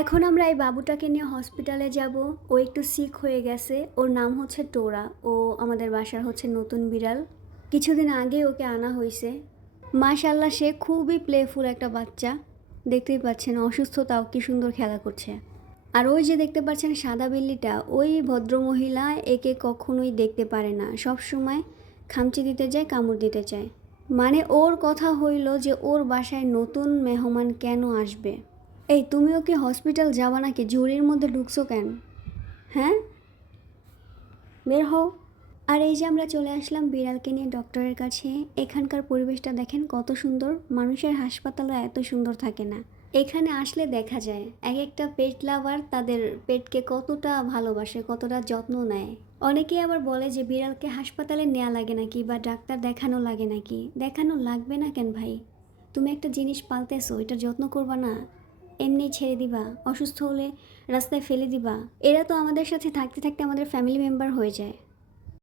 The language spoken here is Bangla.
এখন আমরা এই বাবুটাকে নিয়ে হসপিটালে যাব। ও একটু সিক হয়ে গেছে। ওর নাম হচ্ছে টোরা। ও আমাদের বাসার হচ্ছে নতুন বিড়াল। কিছুদিন আগে ওকে আনা হয়েছে। মাশাল্লাহ, সে খুবই প্লেফুল একটা বাচ্চা। দেখতেই পাচ্ছেন অসুস্থতাও কি সুন্দর খেলা করছে। আর ওই যে দেখতে পাচ্ছেন সাদা বিল্লিটা, ওই ভদ্রমহিলা একে কখনোই দেখতে পারে না, সব সময় খামচি দিতে যায়, কামড় দিতে চায়। মানে ওর কথা হইল যে ওর বাসায় নতুন মেহমান কেন আসবে। এই তুমিও কি হসপিটাল যাবা নাকি? ঝুড়ির মধ্যে ঢুকছো কেন? হ্যাঁ, বের হও। আর এই যে আমরা চলে আসলাম বিড়ালকে নিয়ে ডক্টরের কাছে। এখানকার পরিবেশটা দেখেন কত সুন্দর। মানুষের হাসপাতালে এত সুন্দর থাকে না। এখানে আসলে দেখা যায় এক একটা পেট লাভার তাদের পেটকে কতটা ভালোবাসে, কতটা যত্ন নেয়। অনেকেই আবার বলে যে বিড়ালকে হাসপাতালে নেওয়া লাগে নাকি বা ডাক্তার দেখানো লাগে নাকি। দেখানো লাগবে না কেন ভাই? তুমি একটা জিনিস পালতেছো, এটার যত্ন করবা না? এমনি ছেড়ে দিবা? অসুস্থ হলে রাস্তায় ফেলে দিবা? এরা তো আমাদের সাথে থাকতে থাকতে আমাদের ফ্যামিলি মেম্বার হয়ে যায়।